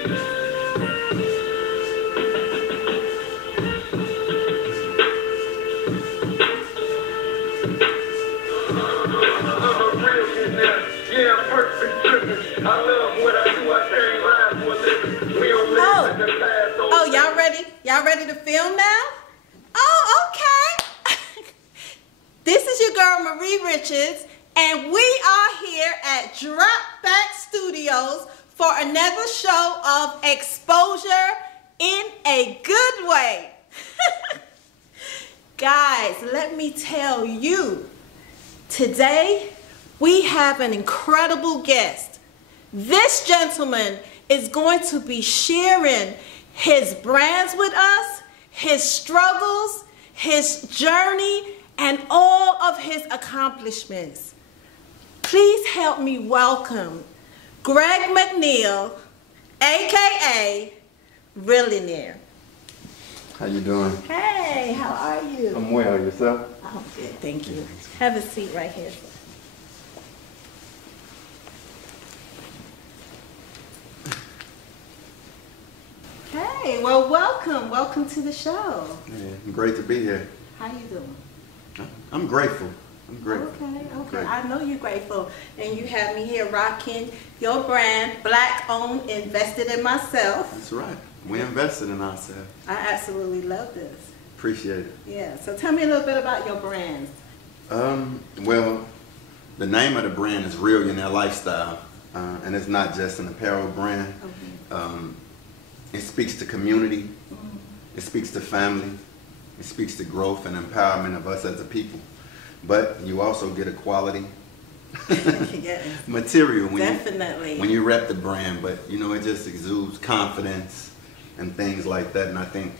Oh, y'all ready? Y'all ready to film now? Oh, okay. This is your girl Marie Richards, and we are here at Dropback Studios for another show of exposure in a good way. Guys, let me tell you, today we have an incredible guest. This gentleman is going to be sharing his brands with us, his struggles, his journey, and all of his accomplishments. Please help me welcome Greg McNeal, aka Realionaire. How you doing? Hey, how are you? I'm well. Yourself? I'm good, thank you. Have a seat right here. Hey, well, welcome to the show. Yeah, great to be here. How you doing? I'm grateful. I'm grateful. Okay. I know you're grateful, and you have me here rocking your brand, Black Owned, Invested in Myself. That's right. We invested in ourselves. I absolutely love this. Appreciate it. Yeah. So tell me a little bit about your brands. Well, the name of the brand is Realionaire Lifestyle, and it's not just an apparel brand. Okay. It speaks to community, it speaks to family, it speaks to growth and empowerment of us as a people. But you also get a quality Yes. material when Definitely. when you rep the brand, but you know, it just exudes confidence and things like that, and I think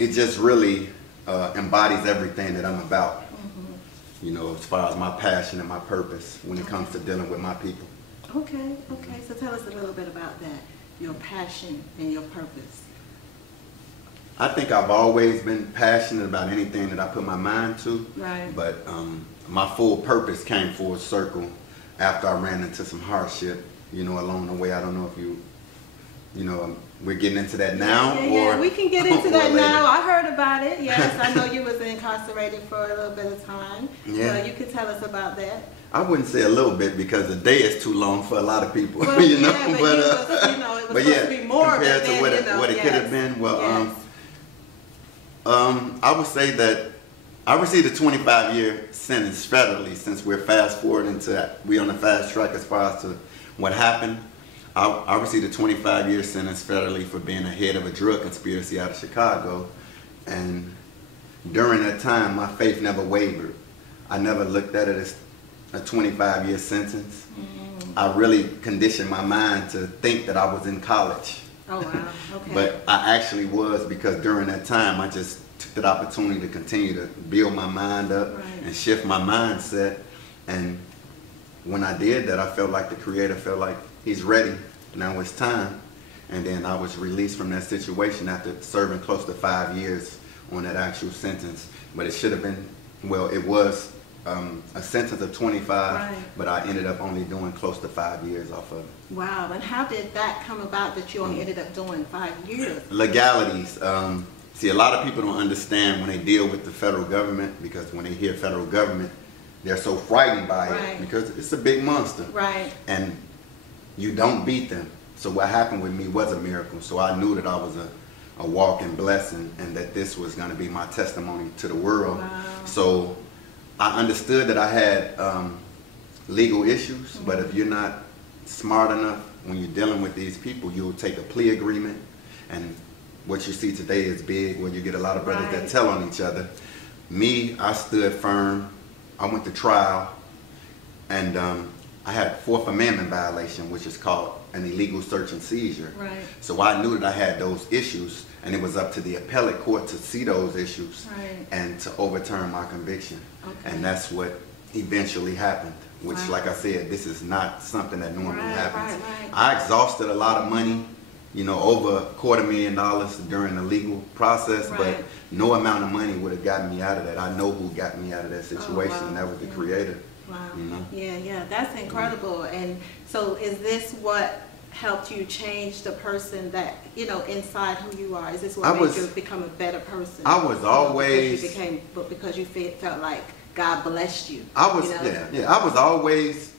it just really embodies everything that I'm about, you know, as far as my passion and my purpose when it comes to dealing with my people. Okay, so tell us a little bit about that. Your passion and your purpose. I think I've always been passionate about anything that I put my mind to. Right. But my full purpose came full circle after I ran into some hardship, you know, along the way. I don't know if you know, we're getting into that now, Yeah, we can get into that later. now. I heard about it. Yes, I know you was incarcerated for a little bit of time. Yeah. So you can tell us about that. I wouldn't say a little bit because a day is too long for a lot of people, Well, you know. yeah, but it was supposed to be more compared to what it yes. could have been. Well, Yes. I would say that I received a 25-year sentence federally. Since we're fast forwarding to we on the fast track as far as to what happened. I received a 25-year sentence federally for being a head of a drug conspiracy out of Chicago, and during that time, my faith never wavered. I never looked at it as a 25-year sentence. I really conditioned my mind to think that I was in college. Oh, wow. Okay. But I actually was, because during that time I just took that opportunity to continue to build my mind up and shift my mindset. And when I did that, I felt like the Creator felt like He's ready. Now it's time. And then I was released from that situation after serving close to 5 years on that actual sentence. But it should have been, well, it was a sentence of 25, but I ended up only doing close to 5 years off of it. Wow, and how did that come about that you only ended up doing 5 years? Legalities. See, a lot of people don't understand when they deal with the federal government, because when they hear federal government, they're so frightened by it because it's a big monster. Right. And you don't beat them. So what happened with me was a miracle. So I knew that I was a walking blessing, and that this was going to be my testimony to the world. Wow. So I understood that I had legal issues, but if you're not smart enough when you're dealing with these people, you'll take a plea agreement. And what you see today is big, where you get a lot of brothers that tell on each other. Me, I stood firm. I went to trial, and I had a Fourth Amendment violation, which is called an illegal search and seizure. Right. So I knew that I had those issues, and it was up to the appellate court to see those issues and to overturn my conviction. Okay. And that's what eventually happened, which, like I said, this is not something that normally happens. I exhausted a lot of money, you know, over $250,000 during the legal process, but no amount of money would have gotten me out of that. I know who got me out of that situation, and that was the Creator. Wow. You know? Yeah, that's incredible. And so is this what helped you change the person that, you know, inside who you are? Is this what made you become a better person? I was always... because you felt like God blessed you. I was, yeah. I was always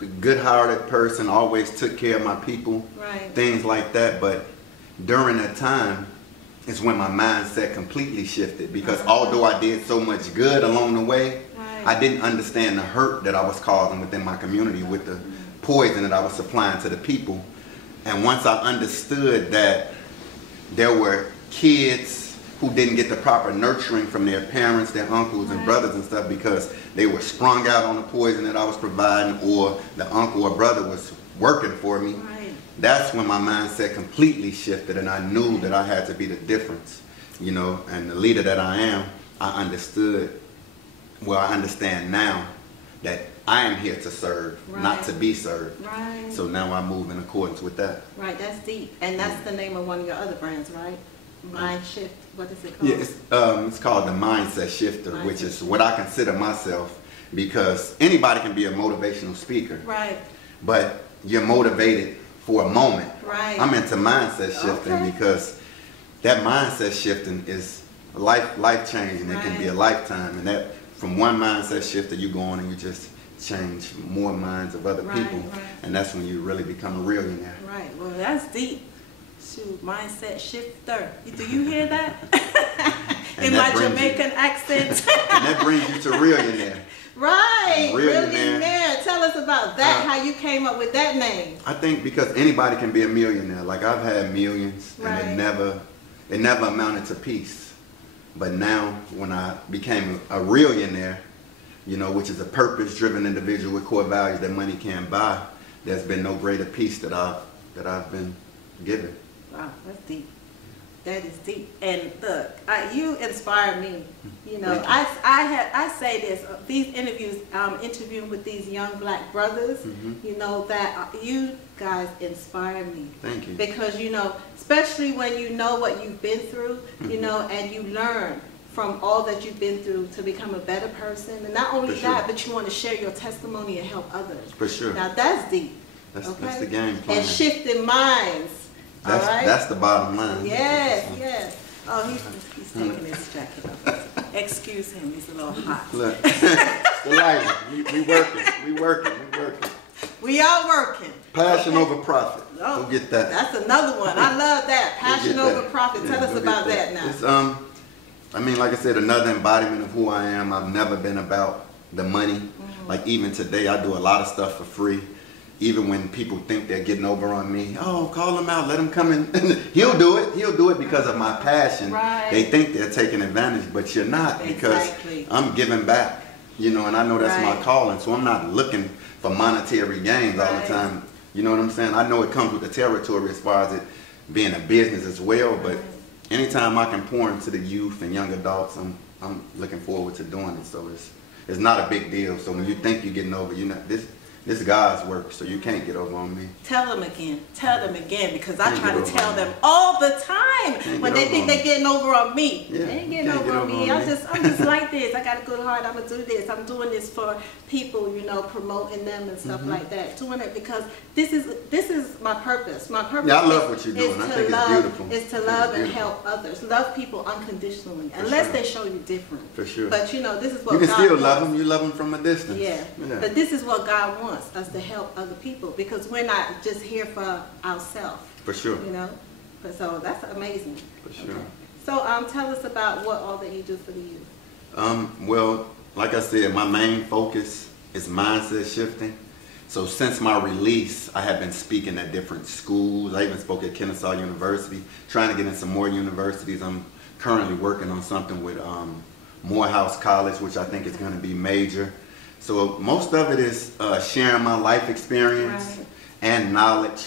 a good-hearted person, always took care of my people, right. Things like that. But during that time is when my mindset completely shifted, because although I did so much good along the way, right. I didn't understand the hurt that I was causing within my community with the poison that I was supplying to the people. And once I understood that there were kids who didn't get the proper nurturing from their parents, their uncles and brothers and stuff, because they were sprung out on the poison that I was providing, or the uncle or brother was working for me. Right. That's when my mindset completely shifted, and I knew that I had to be the difference, you know. And the leader that I am, I understood, well, I understand now that I am here to serve, not to be served. Right. So now I move in accordance with that. Right, that's deep. And that's the name of one of your other brands, right? Mind Shift, what is it called? Yeah, it's called the Mindset Shifter, which is what I consider myself, because anybody can be a motivational speaker. Right. But you're motivated for a moment. Right. I'm into mindset shifting because that mindset shifting is life changing. It can be a lifetime, and that from one mindset shifter you go on and you just change more minds of other people, and that's when you really become a realionaire. Right. Well, that's deep. Shoot, mindset shifter. Do you hear that? In my Jamaican accent. And that brings you to Realionaire. Right. Realionaire. Tell us about that. How you came up with that name? I think because anybody can be a millionaire. Like, I've had millions, and it never amounted to peace. But now, when I became a Realionaire, you know, which is a purpose-driven individual with core values that money can't buy, there's been no greater peace that I've been given. Wow, that's deep. That is deep. And look, you inspire me. You know, I say this, these interviews, interviewing with these young black brothers, you know, that you guys inspire me. Thank you. Because, you know, especially when you know what you've been through, you know, and you learn from all that you've been through to become a better person. And not only that, but you want to share your testimony and help others. For sure. Now that's deep. That's the game plan. And shifting minds. That's the bottom line. Yes, yes. Oh, he's taking his jacket off. Excuse him, he's a little hot. Look, the lighting. We working. We are working. Passion over profit. Oh, go get that. That's another one. I love that. Passion over profit. Tell us about that now. It's, I mean, like I said, another embodiment of who I am. I've never been about the money. Like, even today, I do a lot of stuff for free. Even when people think they're getting over on me, oh, call him out, let him come in. He'll do it because of my passion. Right. They think they're taking advantage, but you're not, because I'm giving back, you know, and I know that's my calling. So I'm not looking for monetary gains all the time. You know what I'm saying? I know it comes with the territory as far as it being a business as well, but anytime I can pour into the youth and young adults, I'm looking forward to doing it. So it's not a big deal. So when you think you're getting over, you're not. This is God's work, so you can't get over on me. Tell them again, because I try to tell them all the time when they think they're getting over on me. Yeah, they ain't getting over on me. I'm just like this. I got a good heart. I'm gonna do this. I'm doing this for people, you know, promoting them and stuff like that. Doing it because this is my purpose. My purpose. Yeah, I love what you're doing. I think it's beautiful. Is to love and help others. Love people unconditionally, unless they show you different. For sure. But you know, this is what you can God still wants. love them. You love them from a distance. Yeah. But this is what God wants us to help other people, because we're not just here for ourselves. For sure. You know, so that's amazing. For sure. Okay. So tell us about what all that you do for the youth. Well, like I said, my main focus is mindset shifting. So since my release, I have been speaking at different schools. I even spoke at Kennesaw University, trying to get in some more universities. I'm currently working on something with Morehouse College, which I think is going to be major. So most of it is sharing my life experience and knowledge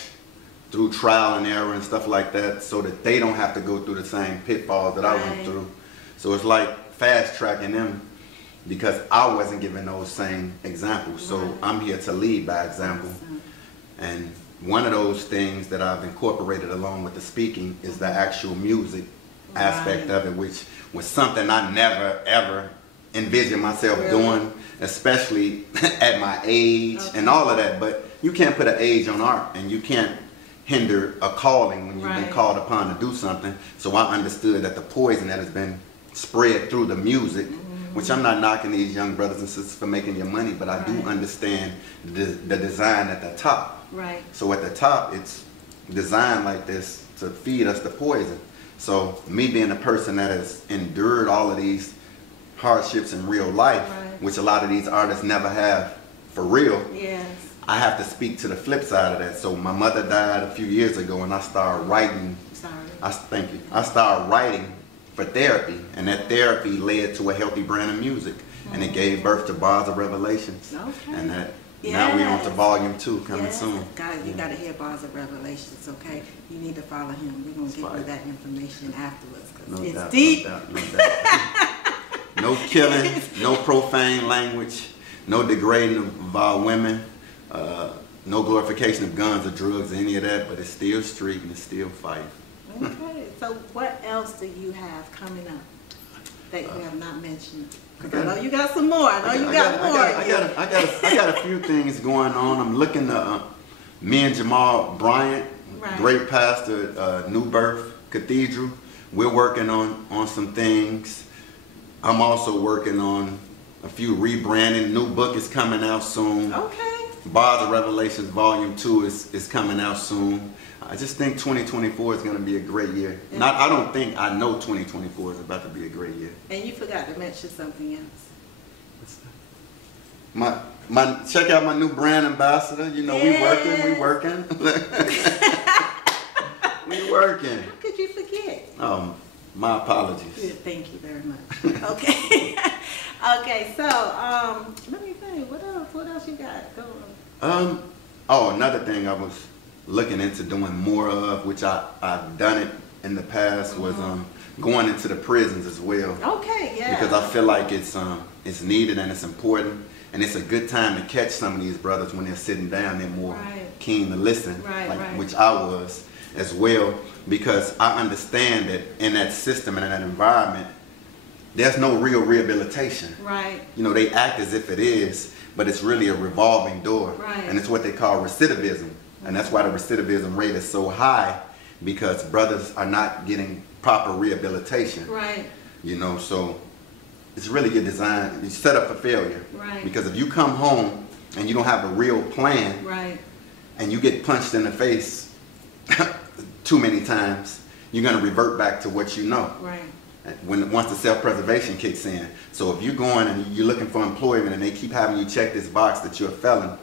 through trial and error and stuff like that, so that they don't have to go through the same pitfalls that I went through. So it's like fast tracking them, because I wasn't given those same examples. So I'm here to lead by example. And one of those things that I've incorporated along with the speaking is the actual music aspect of it, which was something I never ever envisioned myself doing, especially at my age and all of that. But you can't put an age on art, and you can't hinder a calling when you've been called upon to do something. So I understood that the poison that has been spread through the music, which I'm not knocking these young brothers and sisters for making your money, but I do understand the design at the top. Right. So at the top, it's designed like this to feed us the poison. So me being a person that has endured all of these hardships in real life, which a lot of these artists never have for real, yes, I have to speak to the flip side of that. So my mother died a few years ago, and I started writing. Thank you. I started writing for therapy, and that therapy led to a healthy brand of music, and it gave birth to Bars of Revelations. Okay. And that now we're on to volume 2 coming soon. Guys, you gotta hear Bars of Revelations, okay? You need to follow him. We're gonna give you that information afterwards, because it's deep. No doubt. No killing, no profane language, no degrading of our women, no glorification of guns or drugs or any of that, but it's still street and it's still fight. Okay, so what else do you have coming up that you have not mentioned? I know you got some more. I got a few things going on. I'm looking to me and Jamal Bryant, great pastor at New Birth Cathedral. We're working on some things. I'm also working on a few rebranding. New book is coming out soon. Okay. Bars of Revelations Volume 2 is coming out soon. I just think 2024 is going to be a great year. I don't think, I know 2024 is about to be a great year. And you forgot to mention something else. Check out my new brand ambassador. You know, we working. We working. How could you forget? My apologies. Good, thank you very much. Okay. Okay, so let me think. What else you got going? Another thing I was looking into doing more of, which I've done it in the past, was going into the prisons as well. Okay, yeah. Because I feel like it's needed and it's important, and it's a good time to catch some of these brothers when they're sitting down. They're more keen to listen, which I was as well, because I understand that in that system and in that environment, there's no real rehabilitation. Right. You know, they act as if it is, but it's really a revolving door. Right. And it's what they call recidivism. And that's why the recidivism rate is so high, because brothers are not getting proper rehabilitation. Right. You know, so it's really your design, you set up for failure. Right. Because if you come home and you don't have a real plan, and you get punched in the face too many times, you're going to revert back to what you know. Right. Once the self-preservation kicks in. So if you're going and you're looking for employment and they keep having you check this box that you're a felon,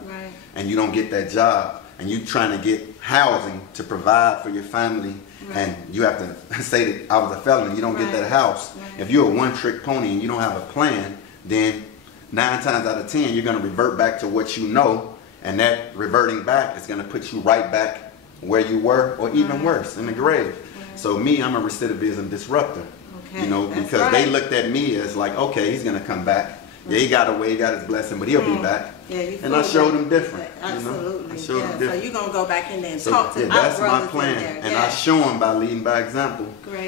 and you don't get that job, and you're trying to get housing to provide for your family, and you have to say that I was a felon and you don't get that house. If you're a one-trick pony and you don't have a plan, then 9 times out of 10 you're going to revert back to what you know, and that reverting back is going to put you right back where you were, or even worse, in the grave. So me, I'm a recidivism disruptor. You know, because they looked at me as like, okay, he's gonna come back. Yeah, he got away, he got his blessing, but he'll be back. And I showed him different. Absolutely. You know? I showed him different. So you're gonna go back in there and talk to that's our my brothers plan. in there. And I show them by leading by example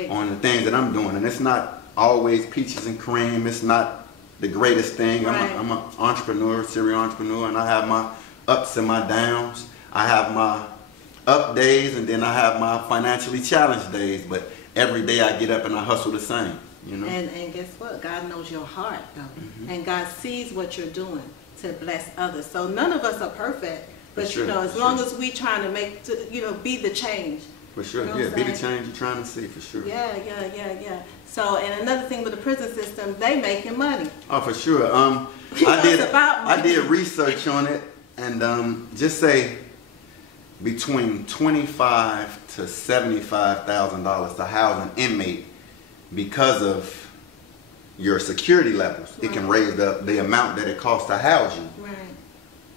on the things that I'm doing. And it's not always peaches and cream. It's not the greatest thing. I'm an entrepreneur, serial entrepreneur, and I have my ups and my downs. I have my up days, and then I have my financially challenged days. But every day I get up and I hustle the same, you know. And guess what? God knows your heart, though. And God sees what you're doing to bless others. So none of us are perfect, but you know, as long as we trying to be the change. For sure, be the change you're trying to see, for sure. Yeah. So, and another thing with the prison system, they making money. Oh, for sure. I did research on it, and just say between $25,000 to $75,000 to house an inmate, because of your security levels. It can raise the amount that it costs to house you.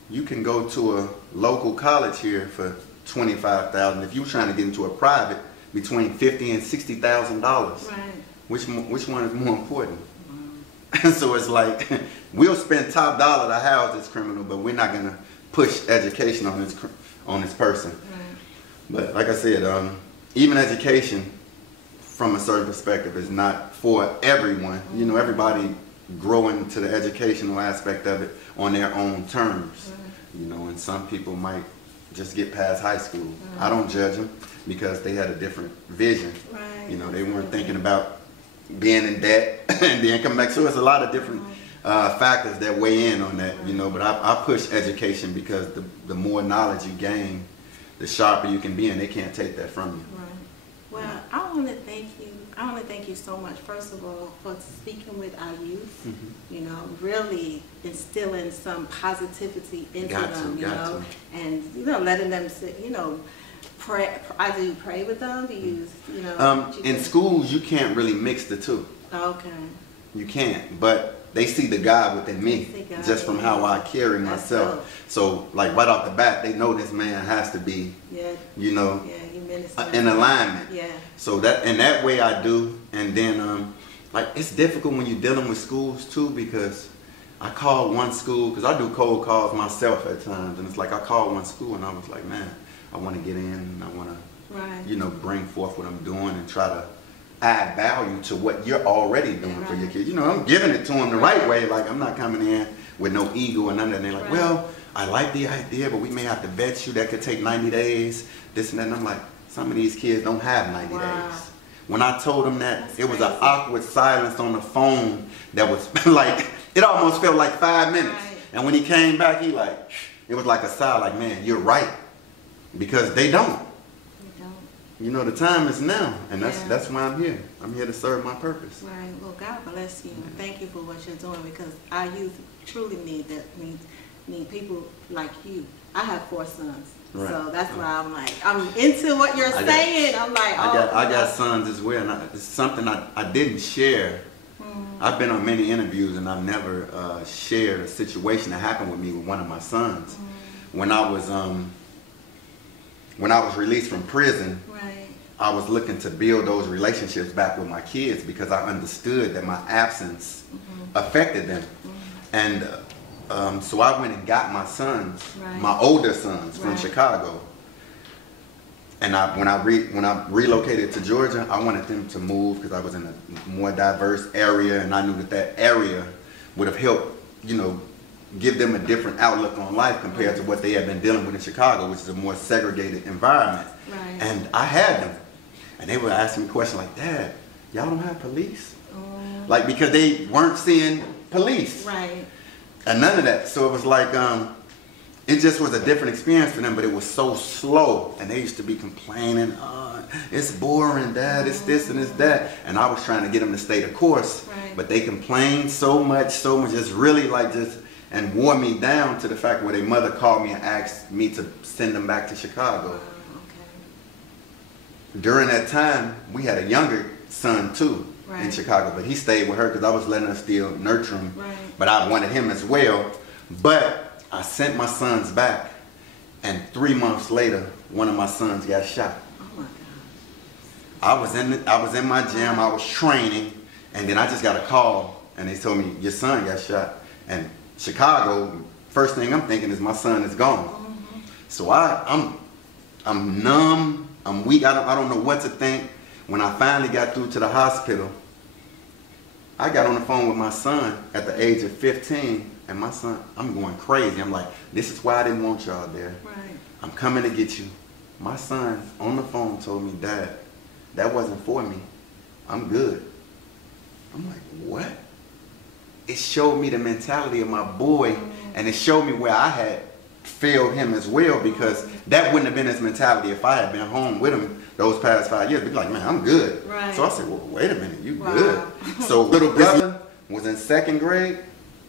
You can go to a local college here for $25,000. If you're trying to get into a private, between $50,000 and $60,000. Which one is more important? So it's like, we'll spend top dollar to house this criminal, but we're not gonna push education on this person. But like I said, even education from a certain perspective is not for everyone. You know, everybody growing to the educational aspect of it on their own terms. you know, and some people might just get past high school. Right. I don't judge them because they had a different vision. Right. You know, they weren't thinking about being in debt and then come back. So it's a lot of different factors that weigh in on that, you know, but I push education because the more knowledge you gain, the sharper you can be, and they can't take that from you. Right. Well, I want to thank you. I want to thank you so much, first of all, for speaking with our youth, you know, really instilling some positivity into them, you know, and, you know, letting them, you know, pray. Do you pray with them? Do you, you know? In schools, you can't really mix the two. Okay. You can't, but they see the God within me just from how I carry myself. So, like right off the bat, they know this man has to be, you know, in alignment. Yeah. So that, and that way I do. And then, like, it's difficult when you're dealing with schools too, because I called one school, because I do cold calls myself at times, and it's like I called one school and I was like, man, I want to get in and I want to, you know, bring forth what I'm doing and try to add value to what you're already doing for your kids. You know, I'm giving it to them the right way. Like, I'm not coming in with no ego and none of that. And they're like, well, I like the idea, but we may have to vet you. That could take 90 days, this and that. And I'm like, some of these kids don't have 90 days. When I told them that, it was an awkward silence on the phone that was like, it almost felt like 5 minutes. And when he came back, he like, it was like a sigh, like, man, you're right. Because they don't. You know, the time is now, and that's why I'm here. I'm here to serve my purpose. Right. Well, God bless you. Thank you for what you're doing, because our youth truly need that. Need people like you. I have 4 sons, so that's why I'm like, I'm into what you're saying. I'm like, I got sons as well, and it's something I didn't share. I've been on many interviews, and I've never shared a situation that happened with me with one of my sons. When I was released from prison, I was looking to build those relationships back with my kids because I understood that my absence affected them. And so I went and got my sons, my older sons from Chicago. And when I relocated to Georgia, I wanted them to move because I was in a more diverse area, and I knew that area would have helped, you know, give them a different outlook on life compared to what they had been dealing with in Chicago, which is a more segregated environment. And I had them. And they were asking me questions like, Dad, y'all don't have police? Like, because they weren't seeing police. And none of that. So it was like, it just was a different experience for them, but it was so slow. And they used to be complaining, it's boring, Dad, it's this and it's that. And I was trying to get them to stay the course. But they complained so much, just really like and wore me down to the fact where their mother called me and asked me to send them back to Chicago. During that time, we had a younger son too in Chicago, but he stayed with her because I was letting her still nurture him. But I wanted him as well. But I sent my sons back, and 3 months later, one of my sons got shot. I was in my gym, I was training, and then I just got a call, and they told me, your son got shot. And Chicago, first thing I'm thinking is my son is gone. So I'm numb, I'm weak, I don't know what to think. When I finally got through to the hospital, I got on the phone with my son at the age of 15, and my son, I'm going crazy. I'm like, this is why I didn't want y'all there. I'm coming to get you. My son on the phone told me, Dad, that wasn't for me. I'm good. I'm like, what? It showed me the mentality of my boy, and it showed me where I had failed him as well, because that wouldn't have been his mentality if I had been home with him those past 5 years. He'd be like, man, I'm good. So I said, well, wait a minute, you good. So little brother was in 2nd grade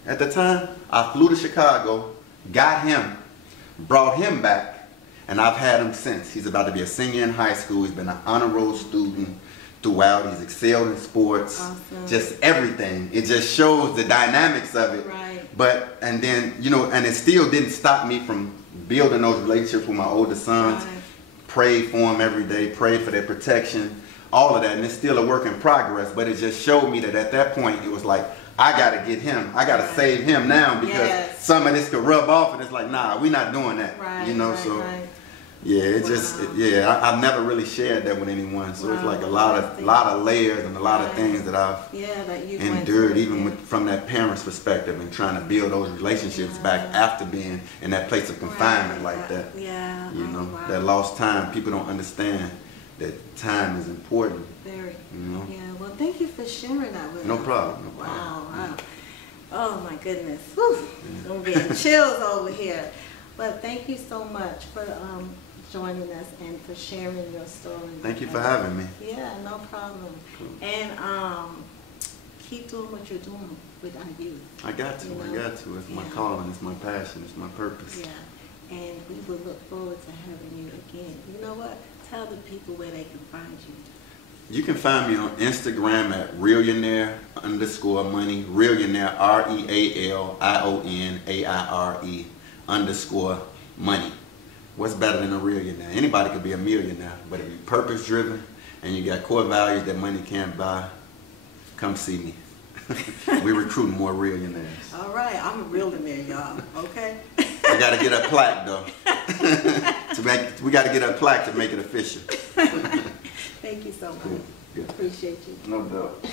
at the time. I flew to Chicago, got him, brought him back, and I've had him since. He's about to be a senior in high school. He's been an honor roll student throughout. He's excelled in sports, just everything. It just shows the dynamics of it. But, and then, you know, and it still didn't stop me from building those relationships with my older sons. Prayed for them every day, prayed for their protection, all of that. And it's still a work in progress, but it just showed me that at that point, it was like, I got to get him. I got to save him now, because some of this could rub off, and it's like, nah, we're not doing that. You know, so Yeah, it just, I've never really shared that with anyone. So it's like a lot of layers and a lot of things that I've that you endured, even from that parent's perspective, and trying to build those relationships back after being in that place of confinement like that. Yeah. You know, that lost time. People don't understand that time is important. Very. You know? Yeah. Well, thank you for sharing that with us. No problem. Wow. Oh my goodness. Whew. I'm getting chills over here. But thank you so much for joining us and for sharing your story. Thank you for having me. Yeah, no problem. Cool. And keep doing what you're doing with our youth. I got to. I got to. It's my calling. It's my passion. It's my purpose. Yeah. And we will look forward to having you again. You know what? Tell the people where they can find you. You can find me on Instagram at Realionaire _money. Realionaire, REALIONAIRE _money. What's better than a Realionaire? Anybody could be a millionaire, but if you're purpose driven and you got core values that money can't buy, come see me. We're recruiting more Realionaires. All right, I'm a Realionaire, y'all. Okay. I gotta get a plaque though. We gotta get a plaque to make it official. Thank you so much. Cool. Yeah. Appreciate you. No doubt.